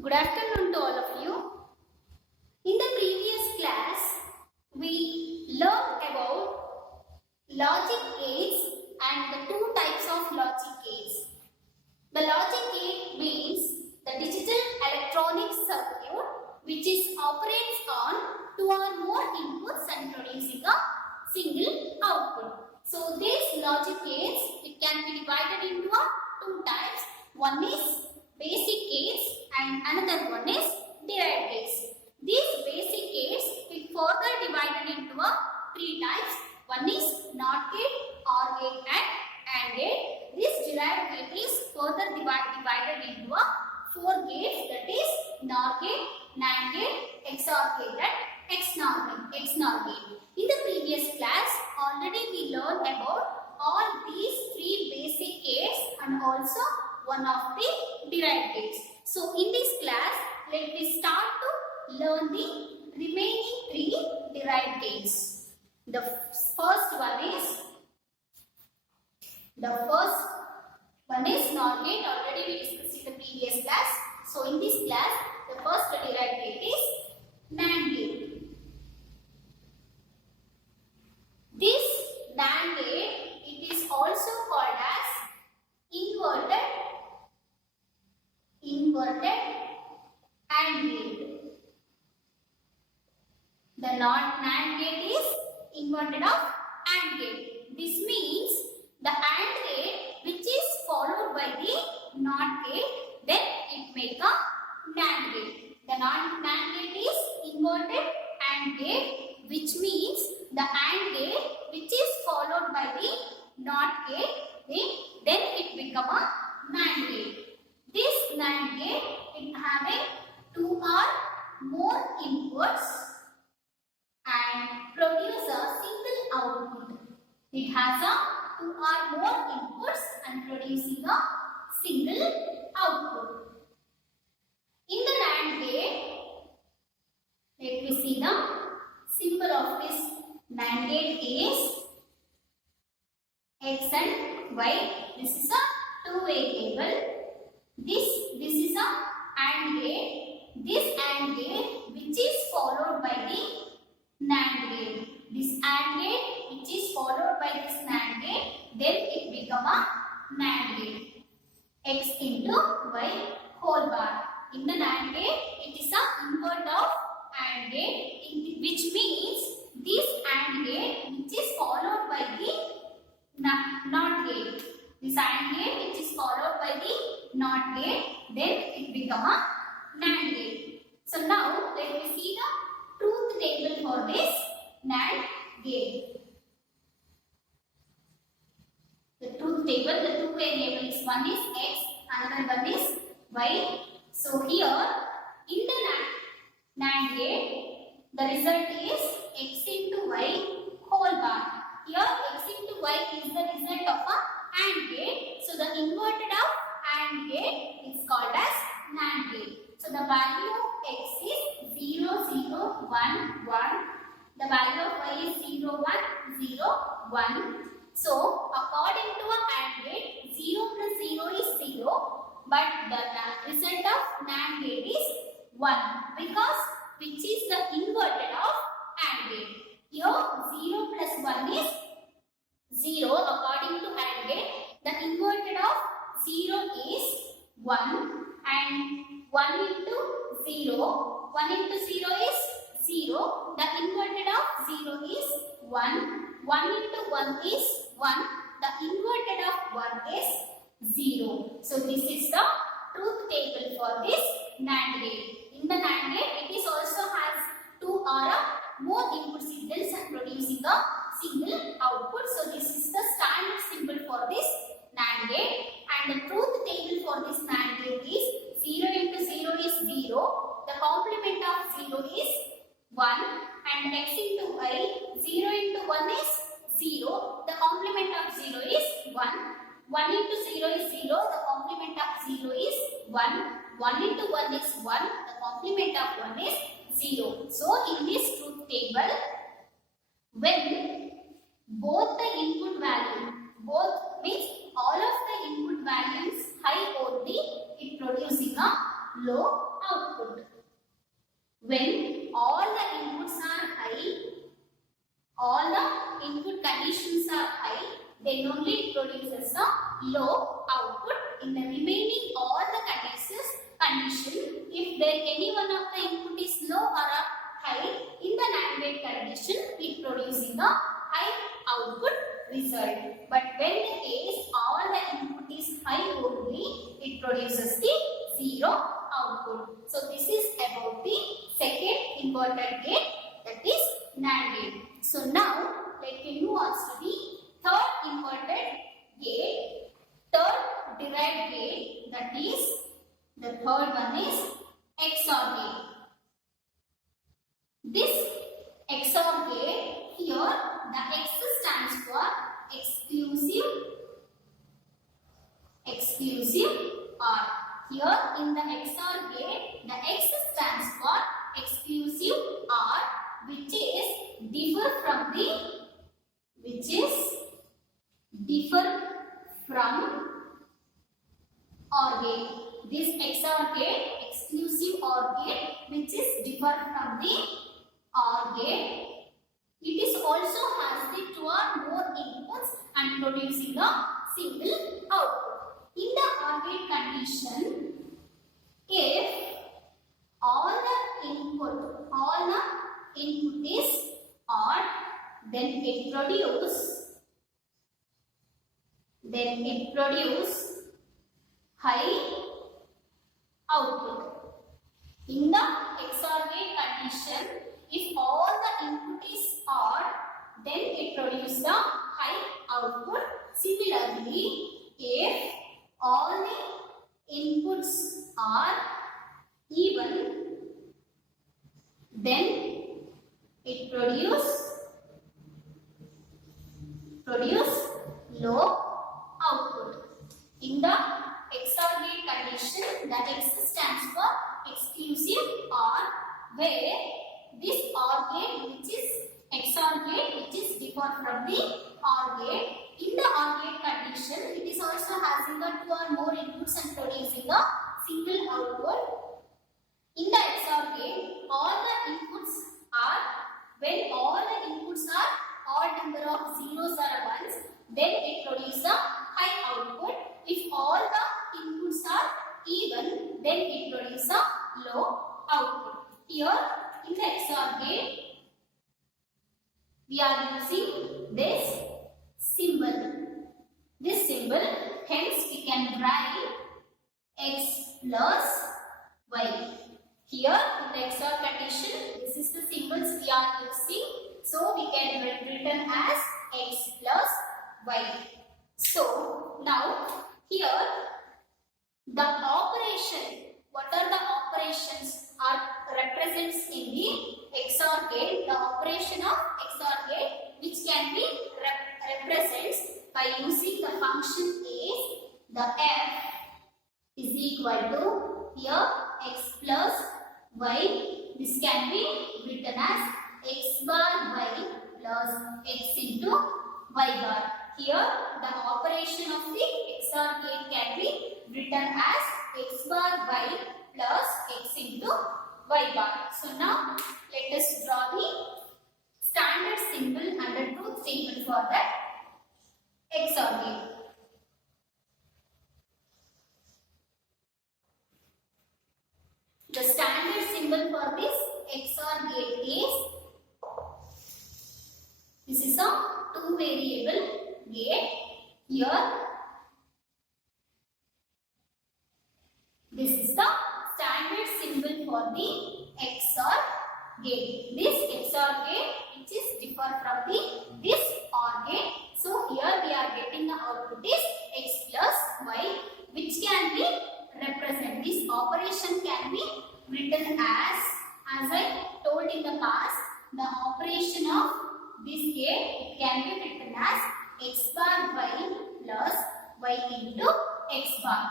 Good afternoon to all of you. In the previous class, we learned about logic gates and the two types of logic gates. The logic gate means the digital electronic circuit which operates on two or more inputs and producing a single output. So these logic gates, it can be divided into two types. One is basic gates and another one is derived gates. These basic gates will further divided into three types. One is NOT gate, OR gate and AND gate. This derived gate is further divided into four gates, that is NOR gate, NAND gate, XOR gate and XNOR gate. In the previous class already we learned about all these three basic gates and also one of the derived gates. So in this class, let me start to learn the remaining three derived gates. The first one is NOT gate. Already we discussed in the previous class. So in this class, the first derived gate is NAND gate. This NAND gate, it is also called as inverted AND gate. The NAND gate is inverted of AND gate. This means the AND gate which is followed by the NOT gate, then it make a NAND gate. The NAND gate is inverted AND gate, which means the AND gate which is followed by the NOT gate, then it become a NAND gate. This NAND gate, it having two or more inputs and produce a single output. It has a two or more inputs and producing a single output. In the NAND gate, let me see the symbol of this NAND gate is X and Y. This is a two variable. This is a AND gate. This AND gate which is followed by the NAND gate. This AND gate which is followed by this NAND gate, then it become a NAND gate. X into Y whole bar. In the NAND gate, it is a invert of AND gate, which means this AND gate which is followed by the NOT gate. This AND gate which is followed by the NOT gate, then it become a NAND gate. So now let me see the truth table for this NAND gate. The truth table, the two variables, one is X, another one is Y. So here in the NAND gate, the result is X into Y whole bar. Here X into Y is the result of a AND gate. So the inverted of AND gate is called as NAND gate. So the value of X is 0, 0, 1, 1. The value of Y is 0, 1, 0, 1. So according to a AND gate, 0 plus 0 is 0. But the result of NAND gate is 1. Because which is the inverted of AND gate. Here 0 plus 1 is 0 according to AND gate. The inverted of 0 is 1 and 1 into 0. 1 into 0 is 0. The inverted of 0 is 1. 1 into 1 is 1. The inverted of 1 is 0. So this is the truth table for this NAND gate. In the NAND gate, it is also has two or more input signals and producing a single output. So this is the standard symbol for this NAND gate, and the truth table for this NAND gate is 0 into 0 is 0. The complement of 0 is 1 and X into Y, 0 into 1 is 0. The complement of 0 is 1. 1 into 0 is 0. The complement of 0 is 1. 1 into 1 is 1. The complement of 1 is 0. So in this truth table, when both the input value, both means all of the input values high only, it producing a low output. when all the inputs are high, all the input conditions are high, then only it produces a low output. In the remaining all the condition, if there any one of the input is low or high, in the NAND gate condition, it producing a high output result. But when the case all the input is high only, it produces the zero output. So this is about the second inverter gate, that is NAND gate. So now let me move on to the third inverted gate, third derived gate, that is the third one is XOR gate. This XOR gate, here the X stands for exclusive OR. Here in the XOR gate, the X stands for exclusive OR, which is differ from OR gate. This XOR gate, exclusive OR gate, which is differ from the OR gate. It is also has the two or more inputs and producing a single output. In the OR gate condition, if all the input is odd, then it produce high output. In the XOR gate condition, if all the input is odd, then it produces a high output. Similarly, if all the inputs are even, then it produce low output. In the XOR gate condition, the X stands for exclusive OR, where this OR gate, which is XOR gate, which is different from the OR gate. In the OR gate condition, it is also having a two or more inputs and producing a single output. In the XOR gate, all the inputs are, when all the inputs are odd number of zeros or ones, then it produces a high output. If all the inputs are even, then it produces a low output. Here in the XOR gate, we are using this symbol. This symbol, hence we can write X plus Y. Here in the XOR condition, this is the symbols we are using. So we can written as X plus Y. So now here the operation, what are the operations are represents in the XOR gate? The operation of XOR gate, which can be represents by using the function is the F is equal to here X plus Y. This can be written as X bar Y plus X into Y bar. Here the operation of the XOR gate can be written as X bar Y plus X into Y bar. So now let us draw the standard symbol and the truth table for that XOR gate. The standard symbol for this XOR gate is, this is a two variable gate. Here this is the standard symbol for the XOR gate. This XOR gate, which is different from this OR gate. So here we are getting the output is X plus Y, which can be represented. This operation can be written as I told in the past, the operation of this gate can be written as X bar Y plus Y into X bar.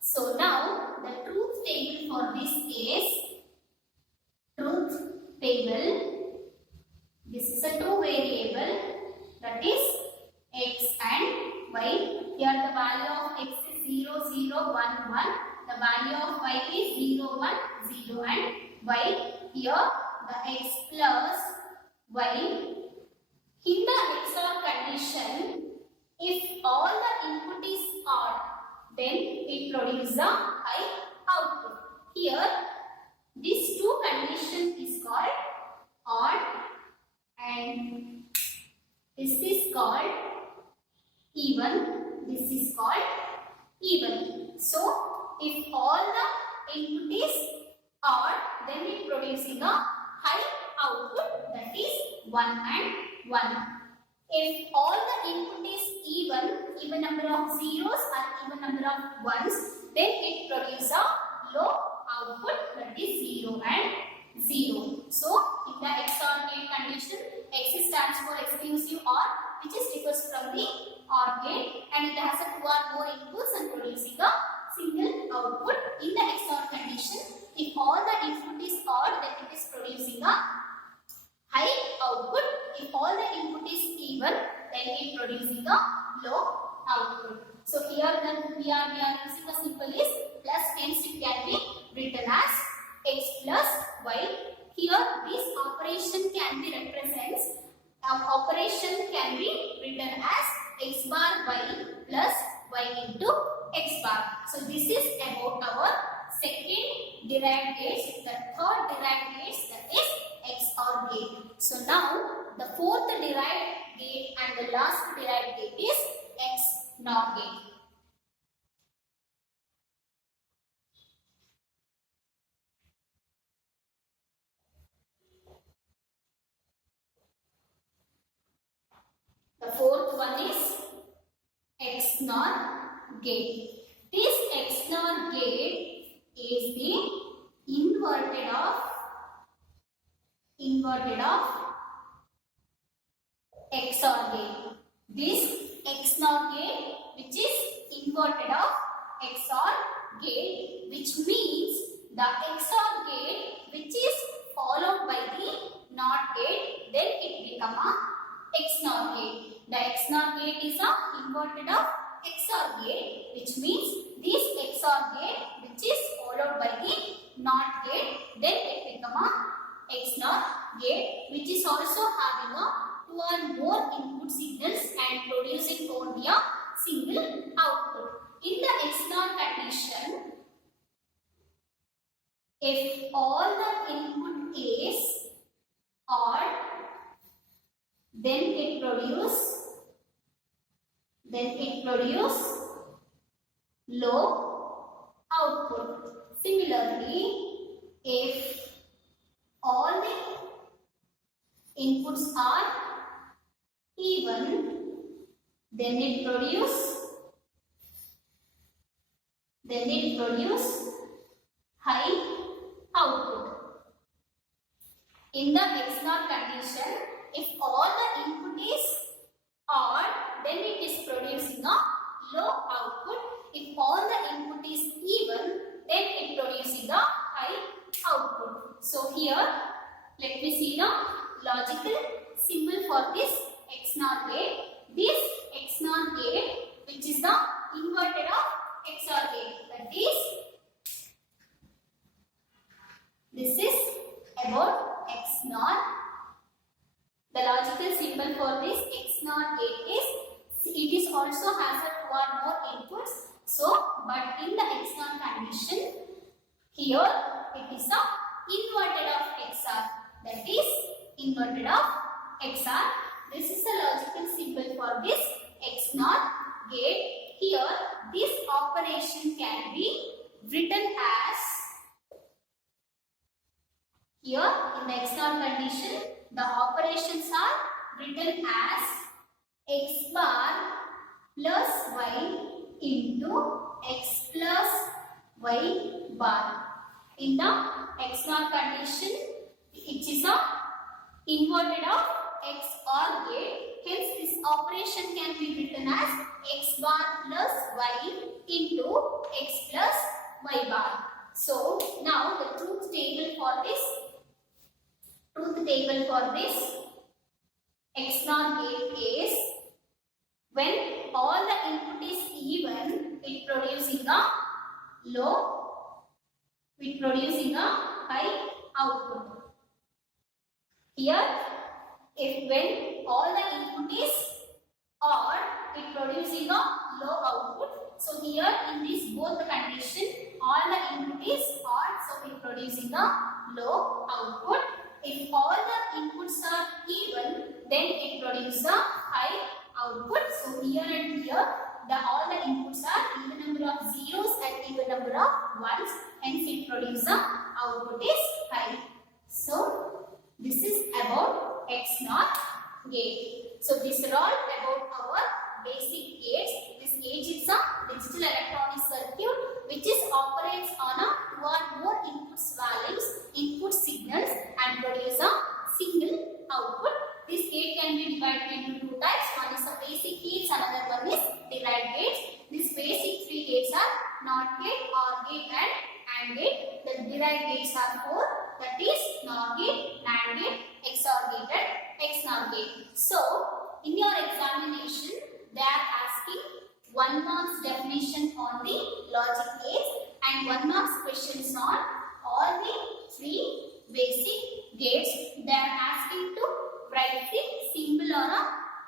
So now the truth table for this is truth table. This is a two variable, that is X and Y. Here the value of X is 0, 0, 1, 1. The value of Y is 0, 1, 0 and y. Here the x plus y. In the XOR condition, if all the input is odd, then it produces a high output. Here, these two conditions is called odd and this is called even. This is called even. So, if all the input is odd, then it producing a high output, that is 1 and 1. If all the input is even number of zeros or even number of ones, then it produces a low output, that is 0 and 0. So, in the XOR gate condition, X stands for exclusive OR, which is differs from the OR gate, and it has a 2 or more inputs and producing a single output. In the XOR condition, if all the input is odd, then it is producing a high output. If all the input is even, then it producing a low output. So here then we are using a symbol is plus, hence it can be written as x plus y. Here this operation can be written as x bar y plus y into x bar. So this is about our second derived gate. The third derived gate, that is XOR gate. So now the fourth derived gate and the last derived gate is XNOR gate. The fourth one is XNOR gate. This XNOR gate is the inverted of XOR gate. This XNOR gate, which is inverted of XOR gate, which means the XOR gate which is followed by the NOT gate, then it become a XNOR gate. The XNOR gate is a inverted of XOR gate, which means this XOR gate which is followed by the NOT gate, then it become a XNOR gate, which is also having a 2 or more input signals and producing only a single output. In the XNOR condition, if all the input is odd, then it produce low output. Similarly, if all the inputs are even, then it produce high output. In the XNOR condition, if all the input is odd, then it is producing a low output. If all the input is even, then it producing a high output. So here, let me see the logical symbol for this XNOR gate. This XNOR gate, which is the inverted of XOR gate, that is, this is about XNOR. The logical symbol for this XNOR gate is, it is also has a 2 or more inputs. So, but in the XNOR condition, here it is a inverted of XOR, that is inverted of XOR. This is the logical symbol for this XNOR gate. Here, this operation can be written as, here in the XNOR condition, the operations are written as x bar plus y into x plus y bar. In the XNOR condition, it is a inverted of XOR gate. Hence, this operation can be written as x bar plus y into x plus y bar. So, now the truth table for this XNOR gate is, when all the input is even, it producing a high output. Here, if when all the input is odd, it producing a low output. So here in this both the condition, all the input is odd, so it producing a low output. If all the inputs are even, then it produces a high output. So here and here, all the inputs are even number of zeros and even number of ones. Hence, it produces a output is high. So this is about X naught gate. So these are all about our basic gates. This gate is a digital electronic circuit which is operates on a two or more inputs values, input signals and produce a single output. This gate can be divided into two types. One is a basic gates, another one is derived gates. These basic three gates are NOT gate, OR gate and AND gate. The derived gates are four, that is NOR gate, NAND gate, XOR gate and XNOR gate. So, in your examination, they are asking 1 marks definition on the logic gates and 1 marks questions on all the three basic gates. They are asking to write the symbol or a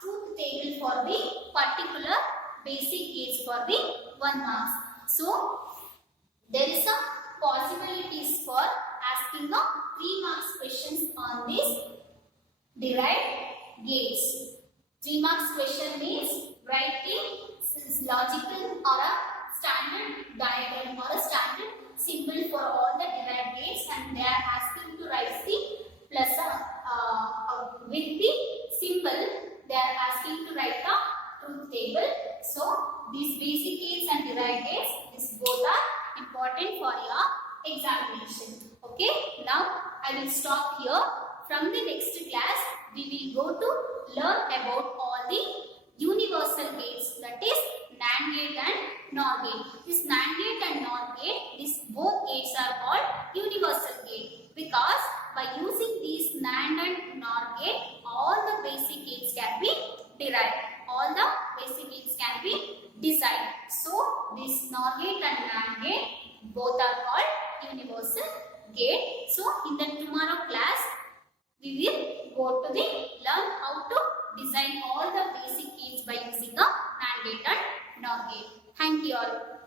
truth table for the particular basic gates for the 1 marks. So, there is a possibilities for asking a 3 marks questions on this derived gates. 3 marks question means writing logical or a standard diagram or a standard symbol for all the derived gates, and they are asking to write the plus with the symbol they are asking to write the truth table. So these basic gates and derived gates, these both are important for your examination. Okay, now I will stop here. From the next class we will go to learn about all the universal gates, that is NAND gate and NOR gate. This NAND gate and NOR gate, these both gates are called universal gate because by using these NAND and NOR gate, all the basic gates can be derived. All the basic gates can be designed. So this NOR gate and NAND gate both are called universal gate. So in the tomorrow class, we will go to the learn how to design all the basic gates by using a NAND gate and NOR gate. Thank you all.